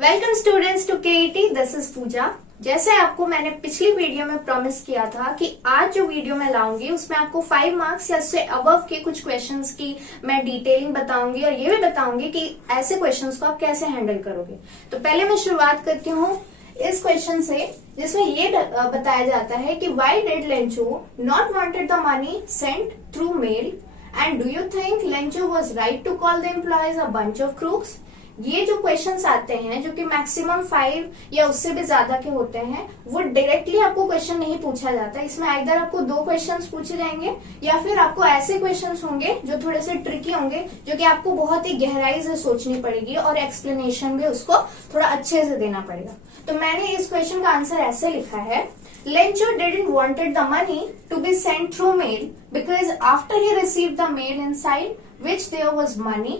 Welcome students to KET. This is Pooja. जैसे आपको मैंने पिछली वीडियो में प्रॉमिस किया था कि आज जो वीडियो मैं लाऊंगी उसमें आपको 5 मार्क्स या उससे अबव के कुछ क्वेश्चंस की मैं डिटेलिंग बताऊंगी और ये भी बताऊंगी कि ऐसे क्वेश्चंस को आप कैसे हैंडल करोगे। तो पहले मैं शुरुआत करती हूँ इस क्वेश्चन से, जिसमें ये बताया जाता है कि why did Lencho not wanted the money sent through mail and do you think Lencho was right to call the employees a bunch of crooks. ये जो क्वेश्चंस आते हैं जो कि मैक्सिमम 5 या उससे भी ज्यादा के होते हैं, वो डायरेक्टली आपको क्वेश्चन नहीं पूछा जाता। इसमें आइदर आपको 2 क्वेश्चंस पूछे जाएंगे या फिर आपको ऐसे क्वेश्चंस होंगे जो थोड़े से ट्रिकी होंगे, जो कि आपको बहुत ही गहराई से सोचनी पड़ेगी और एक्सप्लेनेशन भी उसको थोड़ा अच्छे से देना पड़ेगा। तो मैंने इस क्वेश्चन का आंसर ऐसे लिखा है, Lencho didn't wanted the money to be sent through mail because after he received the mail inside which there was money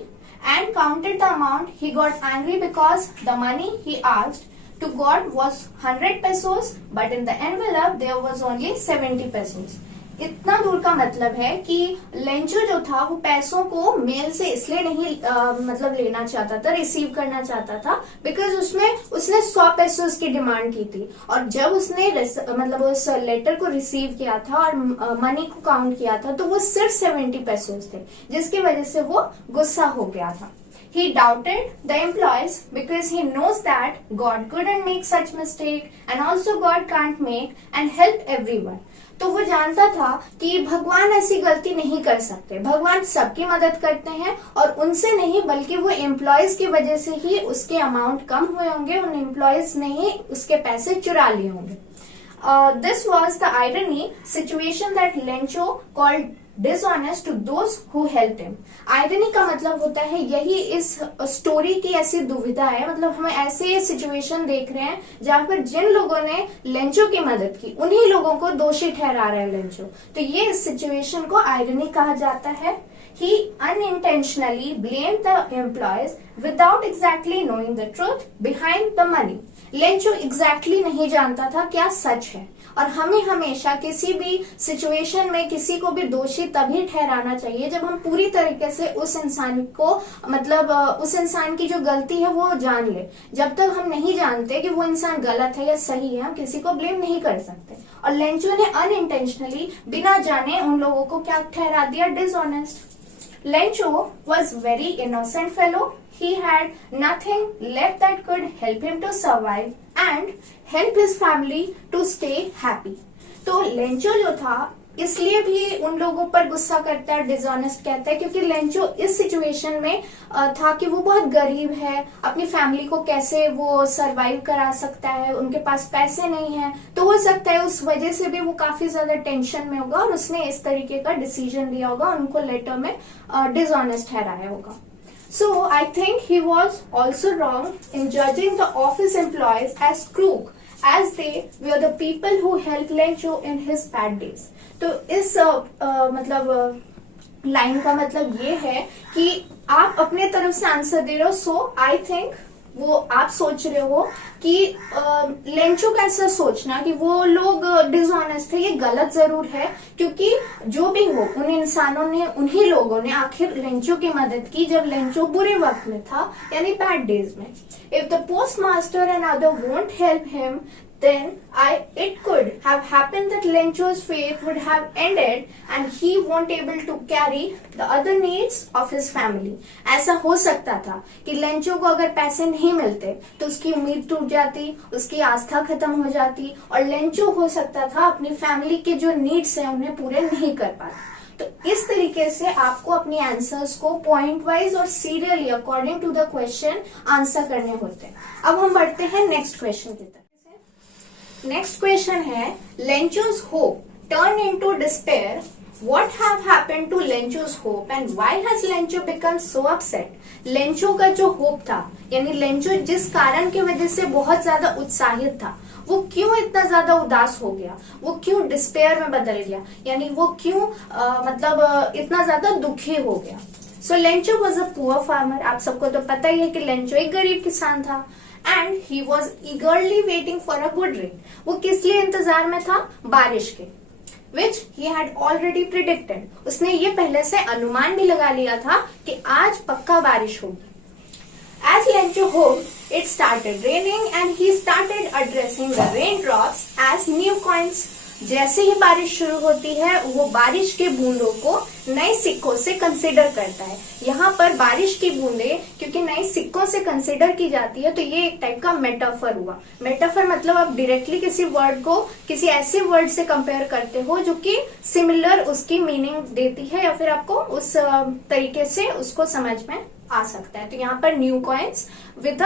and counted the amount, he got angry because the money he asked to God was 100 pesos, but in the envelope there was only 70 pesos. इतना दूर का मतलब है कि Lencho जो था वो पैसों को मेल से इसलिए नहीं मतलब लेना चाहता था, रिसीव करना चाहता था, बिकॉज उसने 100 पेसोस की डिमांड की थी। और जब उसने मतलब उस लेटर को रिसीव किया था और मनी को काउंट किया था तो वो सिर्फ 70 पेसोस थे, जिसकी वजह से वो गुस्सा हो गया था। He doubted the employees because he knows that God couldn't make such mistake and also God can't make and help everyone. तो वो जानता था कि भगवान ऐसी गलती नहीं कर सकते, भगवान सबकी मदद करते हैं और उनसे नहीं बल्कि वो एम्प्लॉयज की वजह से ही उसके अमाउंट कम हुए होंगे, उन एम्प्लॉयज ने ही उसके पैसे चुरा लिए होंगे। This was the irony situation that Lencho called dishonest to those who helped him. Irony का मतलब होता है यही इस स्टोरी की ऐसी दुविधा है, मतलब हम ऐसे सिचुएशन देख रहे हैं जहां पर जिन लोगों ने लेंचो की मदद की उन्हीं लोगों को दोषी ठहरा रहे हैं लेंचो। तो ये इस सिचुएशन को आयरनी कहा जाता है। He unintentionally blamed the employees without exactly knowing the truth behind the money. Lencho exactly नहीं जानता था क्या सच है, और हमें हमेशा किसी भी सिचुएशन में किसी को भी दोषी तभी ठहराना चाहिए जब हम पूरी तरीके से उस इंसान को मतलब उस इंसान की जो गलती है वो जान ले। जब तक हम नहीं जानते कि वो इंसान गलत है या सही है, हम किसी को ब्लेम नहीं कर सकते। और लेंचो ने अनइंटेंशनली बिना जाने उन लोगों को क्या ठहरा दिया, dishonest. Lencho was very innocent fellow. He had nothing left that could help him to survive and help his family to stay happy. तो लेंचो जो था इसलिए भी उन लोगों पर गुस्सा करता है, डिसऑनेस्ट कहता है, क्योंकि लेंचो इस सिचुएशन में था कि वो बहुत गरीब है, अपनी फैमिली को कैसे वो सरवाइव करा सकता है, उनके पास पैसे नहीं है। तो हो सकता है उस वजह से भी वो काफी ज्यादा टेंशन में होगा और उसने इस तरीके का डिसीजन लिया होगा, उनको लेटर में डिसऑनेस्ट ठहराया होगा। So I think he was also wrong in judging the office employees as crook, as they were the people who helped Lencho in his bad days. तो इस मतलब लाइन का मतलब ये है कि आप अपने तरफ से आंसर दे रहे हो, सो आई थिंक वो आप सोच रहे हो कि लेंचो का ऐसा सोचना कि वो लोग डिसऑनेस्ट थे, ये गलत जरूर है, क्योंकि जो भी हो उन इंसानों ने, उन्हीं लोगों ने आखिर लेंचो की मदद की जब लेंचो बुरे वक्त में था, यानी बैड डेज में। If the post master and other won't help him then it could have happened that Lencho's faith would have ended and he won't able to carry the other needs of his family. ऐसा हो सकता था कि Lencho को अगर पैसे नहीं मिलते तो उसकी उम्मीद टूट जाती, उसकी आस्था खत्म हो जाती और लेंचो हो सकता था अपनी फैमिली के जो नीड्स हैं उन्हें पूरे नहीं कर पाता। तो इस तरीके से आपको अपनी आंसर्स को पॉइंट वाइज और serially according to the question answer करने होते हैं। अब हम बढ़ते हैं नेक्स्ट क्वेश्चन की तरफ। नेक्स्ट क्वेश्चन है, Lencho's hope turned into despair. What have happened to Lencho's hope and why has Lencho become so upset? Lencho का जो होप था, यानी लेंचो जिस कारण की वजह से बहुत ज्यादा उत्साहित था, वो क्यों इतना ज्यादा उदास हो गया, वो क्यों डिस्पेयर में बदल गया, यानी वो क्यों मतलब इतना ज्यादा दुखी हो गया। So Lencho was a poor farmer. आप सबको तो पता ही है कि लेंचो एक गरीब किसान था। And he was eagerly waiting for a good rain. वो किस लिए इंतजार में था, बारिश के, which he had already predicted. उसने ये पहले से अनुमान भी लगा लिया था कि आज पक्का बारिश होगी। As Lencho hoped, it started raining and he started addressing the raindrops as new coins. जैसे ही बारिश शुरू होती है वो बारिश के बूंदों को नए सिक्कों से कंसिडर करता है। यहाँ पर बारिश की बूंदे क्योंकि नए सिक्कों से कंसिडर की जाती है तो ये एक टाइप का मेटाफर हुआ। मेटाफर मतलब आप डायरेक्टली किसी वर्ड को किसी ऐसे वर्ड से कंपेयर करते हो जो कि सिमिलर उसकी मीनिंग देती है या फिर आपको उस तरीके से उसको समझ में आ सकता है। तो यहाँ पर न्यू कॉइन्स विद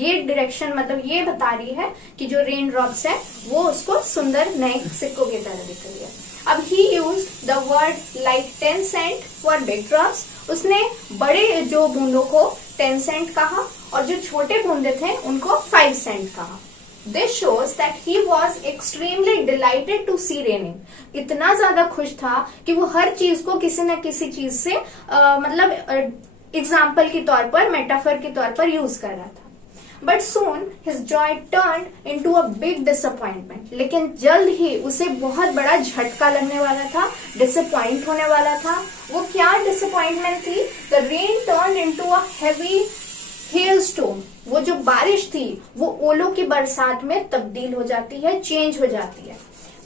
ये डायरेक्शन मतलब ये बता रही है कि जो रेन ड्रॉप्स है वो उसको सुंदर नए सिक्कों की तरह दिख रही है। अब he use the word like 10 cent for big drops. उसने बड़े जो बूंदों को 10 सेंट कहा और जो छोटे बूंदे थे उनको 5 सेंट कहा। This shows that he was extremely delighted to see raining. इतना ज्यादा खुश था कि वो हर चीज को किसी न किसी चीज से मतलब एग्जाम्पल के तौर पर मेटाफर के तौर पर यूज कर रहा था। But soon his Joy turned into a big disappointment. लेकिन जल्द ही उसे बहुत बड़ा झटका लगने वाला था, डिसअपॉइंट होने वाला था। वो क्या डिसअपॉइंटमेंट थी? The rain turned into a heavy hailstorm. वो जो बारिश थी वो ओलों की बरसात में तब्दील हो जाती है, चेंज हो जाती है।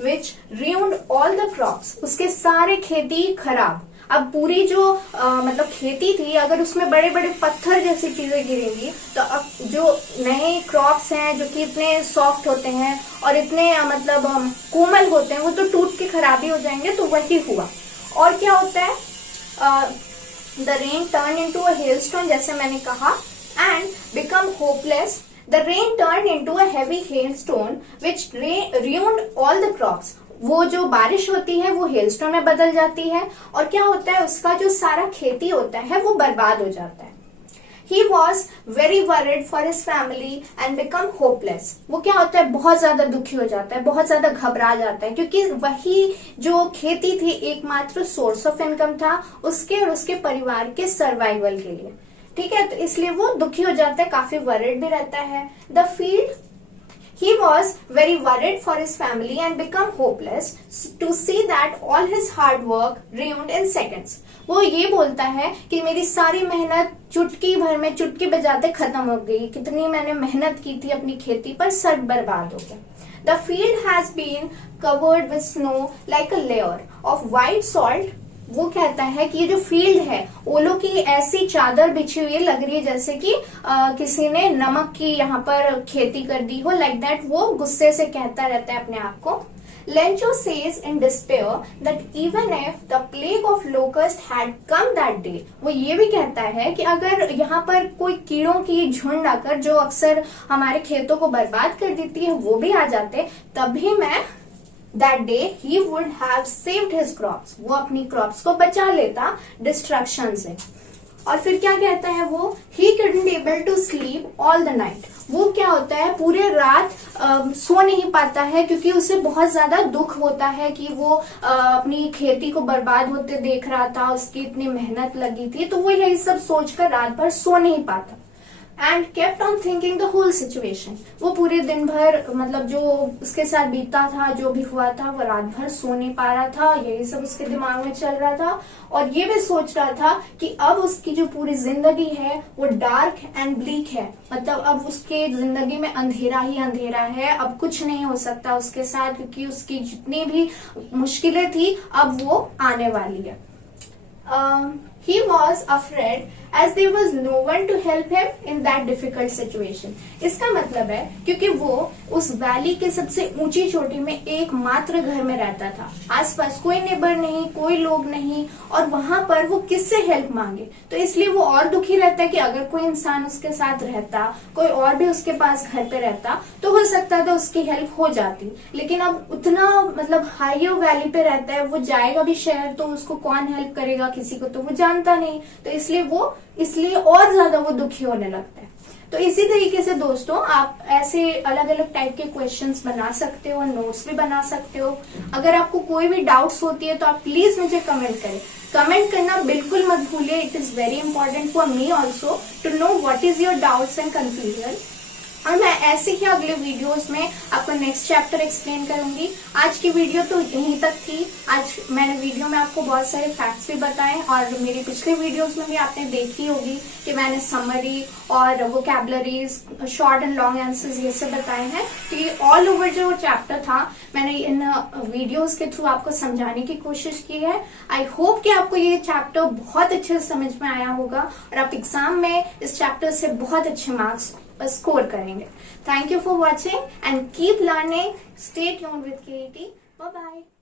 विच ruined ऑल द क्रॉप्स। उसके सारे खेती खराब। अब पूरी जो मतलब खेती थी अगर उसमें बड़े बड़े पत्थर जैसी चीजें गिरेंगी तो अब जो नए क्रॉप्स हैं जो कि इतने सॉफ्ट होते हैं और इतने मतलब कोमल होते हैं वो तो टूट के खराबी हो जाएंगे। तो वही हुआ। और क्या होता है? The rain turn into a hailstorm जैसे मैंने कहा and become hopeless. The rain turned into a heavy hailstone which ruined all the crops. वो जो बारिश होती है वो हेलस्टोर्म में बदल जाती है और क्या होता है उसका जो सारा खेती होता है वो बर्बाद हो जाता है। He was very worried for his family and become hopeless. वो क्या होता है? बहुत ज्यादा दुखी हो जाता है, बहुत ज्यादा घबरा जाता है क्योंकि वही जो खेती थी एकमात्र सोर्स ऑफ इनकम था उसके और उसके परिवार के सर्वाइवल के लिए। ठीक है, तो इसलिए वो दुखी हो जाता है, काफी वरिड भी रहता है। The field he was very worried for his family and become hopeless to see that all his hard work ruined in seconds. वो ये बोलता है कि मेरी सारी मेहनत चुटकी भर में चुटकी बजाते खत्म हो गई। कितनी मैंने मेहनत की थी अपनी खेती पर, सब बर्बाद हो गया। The field has been covered with snow like a layer of white salt. वो कहता है कि ये जो फील्ड है ओलों की ऐसी चादर बिछी हुई लग रही है जैसे कि किसी ने नमक की यहाँ पर खेती कर दी हो, लाइक दैट। वो गुस्से से कहता रहता है अपने आप को। Lencho says in despair that even if the plague of locust had come that day, वो ये भी कहता है कि अगर यहाँ पर कोई कीड़ों की झुंड आकर जो अक्सर हमारे खेतों को बर्बाद कर देती है वो भी आ जाते तभी मैं That day he would have saved his crops. वो अपनी क्रॉप्स को बचा लेता डिस्ट्रक्शन से। और फिर क्या कहता है वो? He couldn't able to sleep all the night. वो क्या होता है पूरे रात सो नहीं पाता है क्योंकि उसे बहुत ज्यादा दुख होता है कि वो अपनी खेती को बर्बाद होते देख रहा था, उसकी इतनी मेहनत लगी थी। तो वो यही सब सोचकर रात भर सो नहीं पाता। And kept on thinking the whole situation. वो पूरे दिन भर मतलब जो उसके साथ बीता था, जो भी हुआ था, वो रात भर सो नहीं पा रहा था, यही सब उसके दिमाग में चल रहा था। और ये भी सोच रहा था कि अब उसकी जो पूरी जिंदगी है वो डार्क एंड ब्लीक है, मतलब अब उसके जिंदगी में अंधेरा ही अंधेरा है, अब कुछ नहीं हो सकता उसके साथ क्योंकि उसकी जितनी भी मुश्किलें थी अब वो आने वाली है। He was afraid as there was no one to help him in that difficult situation. इसका मतलब है क्योंकि वो उस वैली के सबसे ऊंची चोटी में एकमात्र घर में रहता था, आसपास कोई नेबर नहीं, कोई लोग नहीं, और वहां पर वो किससे हेल्प मांगे। तो इसलिए वो और दुखी रहता है कि अगर कोई इंसान उसके साथ रहता, कोई और भी उसके पास घर पे रहता तो हो सकता था उसकी हेल्प हो जाती। लेकिन अब उतना मतलब हाईयर वैली पे रहता है, वो जाएगा भी शहर तो उसको कौन हेल्प करेगा, किसी को तो वो जानता नहीं। तो इसलिए और ज्यादा वो दुखी होने लगता है। तो इसी तरीके से दोस्तों आप ऐसे अलग अलग टाइप के क्वेश्चंस बना सकते हो, नोट्स भी बना सकते हो। अगर आपको कोई भी डाउट्स होती है तो आप प्लीज मुझे कमेंट करें। कमेंट करना बिल्कुल मत भूलिए, it is very important for me also to know what is your doubts and confusion. और मैं ऐसे ही अगले वीडियोस में आपको नेक्स्ट चैप्टर एक्सप्लेन करूंगी। आज की वीडियो तो यहीं तक थी। आज मैंने वीडियो में आपको बहुत सारे फैक्ट्स भी बताए और मेरी पिछले वीडियोस में भी आपने देखी होगी कि मैंने समरी और vocabularies, short and long answers ये सब बताए हैं। तो ये ऑल ओवर जो चैप्टर था मैंने इन वीडियोस के थ्रू आपको समझाने की कोशिश की है। आई होप कि आपको ये चैप्टर बहुत अच्छे से समझ में आया होगा और आप एग्जाम में इस चैप्टर से बहुत अच्छे मार्क्स score करेंगे। Thank you for watching and keep learning. Stay tuned with KET. Bye bye.